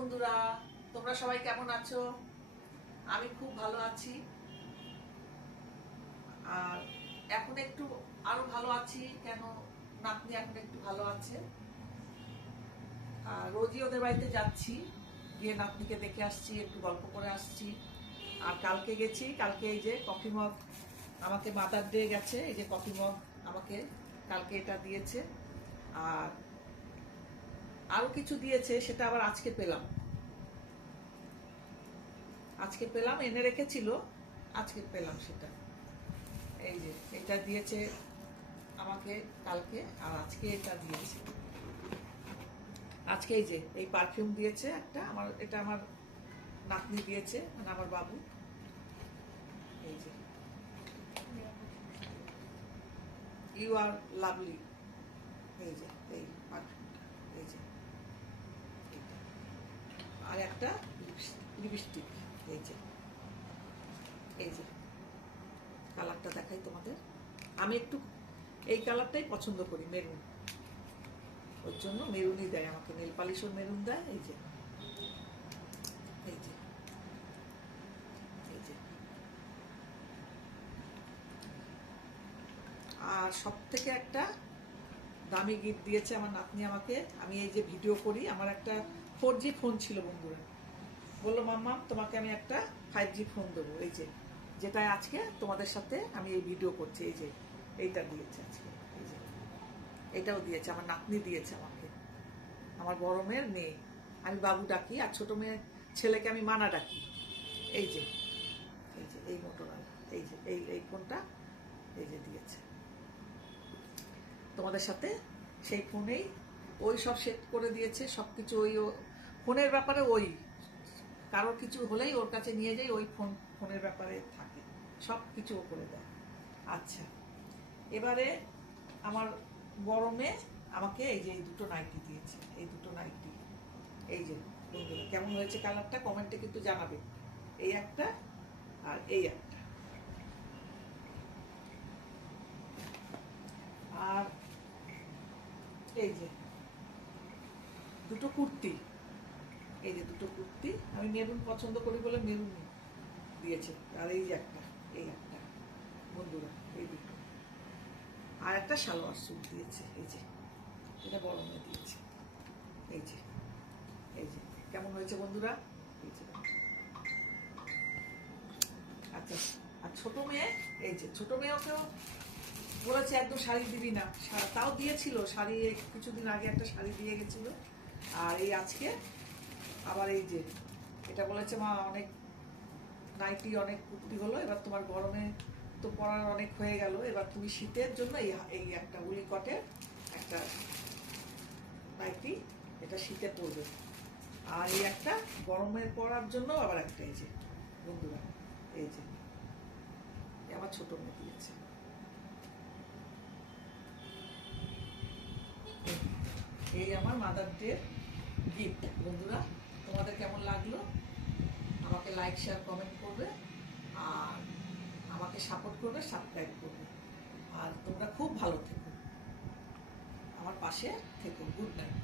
বন্ধুরা, তোমরা সবাই কেমন আছো? আমি খুব ভালো আছি। আর এখন একটু আরো ভালো আছি কেন, নাতনি এখন একটু ভালো আছে। আর রোজই ওদের বাড়িতে যাচ্ছি, গিয়ে নাতনিকে দেখে আসছি, একটু গল্প করে আসছি। আর কালকে গেছি, কালকে এই যে কফি মগ আমাকে মাদার ডে গেছে, এই যে কফি মগ আমাকে কালকে এটা দিয়েছে। আর আরো কিছু দিয়েছে, সেটা আবার আজকে পেলাম, এনে রেখেছিল, আজকে পেলাম সেটা। এই যে এটা দিয়েছে আমাকে কালকে, আর আজকে এটা দিয়েছে। আজকে এই যে এই পারফিউম দিয়েছে একটা, এটা আমার নাতনি দিয়েছে, মানে আমার বাবু। এই যে ইউ আর লাভলি, এই যে এই পারফিউমটা, এই যে এটা। আর একটা লিপস্টিক, এই যে এই যে কালারটা দেখাই তোমাদের। আমি একটু এই কালারটাই পছন্দ করি, মেরুন, ওর জন্য মেরুনই দেয় আমাকে, নেল পালিশও মেরুন দেয়। এই যে এই যে এই যে। আর সব থেকে একটা দামি গিফট দিয়েছে আমার নাতনি আমাকে। আমি এই যে ভিডিও করি, আমার একটা 4G ফোন ছিল বন্ধুরা, বললো মাম্মা তোমাকে আমি একটা 5G ফোন দেবো, এই যে যেটা আজকে তোমাদের সাথে আমি এই ভিডিও করছি। এই যে এইটা দিয়েছে আজকে, এই যে এটাও দিয়েছে আমার নাতনি দিয়েছে আমাকে। আমার বড় মেয়ের মেয়ে আমি বাবু ডাকি, আর ছোট মেয়ের ছেলেকে আমি মানা ডাকি। এই যে এই যে এই মোটরওয়ালা, এই যে এই ফোনটা এই যে দিয়েছে তোমাদের সাথে। সেই ফোনেই ওই সব সেট করে দিয়েছে, সব কিছু ওই ফোনের ব্যাপারে, ওই কারোর কিছু হলেই ওর কাছে নিয়ে যাই, ওই ফোনের ব্যাপারে থাকে, সব কিছু ও করে দেয়। আচ্ছা, এবারে আমার বড় মেয়ে আমাকে এই যে এই দুটো নাইটি দিয়েছে, এই দুটো নাইটি। এই যে বন্ধুরা কেমন হয়েছে কালারটা কমেন্টে কিন্তু জানাবে। এই একটা আর এই একটা। আর এই যে দুটো কুর্তি, এই যে দুটো কুর্তি, আমি মেরুন পছন্দ করি বলে মেরুন দিয়েছে। আর এই যে একটা, এই একটা বন্ধুরা, এই দুটো। আর একটা সালোয়ার স্যুট দিয়েছে, এই যে এটা বড় মেয়ে দিয়েছে। এই যে এই যে কেমন হয়েছে বন্ধুরা, এই যে। আচ্ছা, আর ছোট মেয়ে, এই যে ছোট মেয়েকেও বলেছে একদম শাড়ি দিবি না, তাও দিয়েছিল শাড়ি, কিছুদিন আগে একটা শাড়ি দিয়ে গেছিল। আর এই আজকে আবার এই যে এটা বলেছে মা অনেক নাইটি অনেক কুর্তি হলো, এবার তোমার গরমে তো পরার অনেক হয়ে গেল, এবার তুমি শীতের জন্য এই একটা উলি কটের একটা নাইটি, এটা শীতে পরবে। আর এই একটা গরমের পরার জন্য আবার একটা, এই যে বন্ধুরা, এই যে আমার ছোট মেয়ে দিয়েছে। এই আমার মাদার ডে গিফট বন্ধুরা। তোমাদের কেমন লাগলো আমাকে লাইক শেয়ার কমেন্ট করবে, আর আমাকে সাপোর্ট করবে, সাবস্ক্রাইব করবে। আর তোমরা খুব ভালো থেকো, আমার পাশে থেকো। Good night.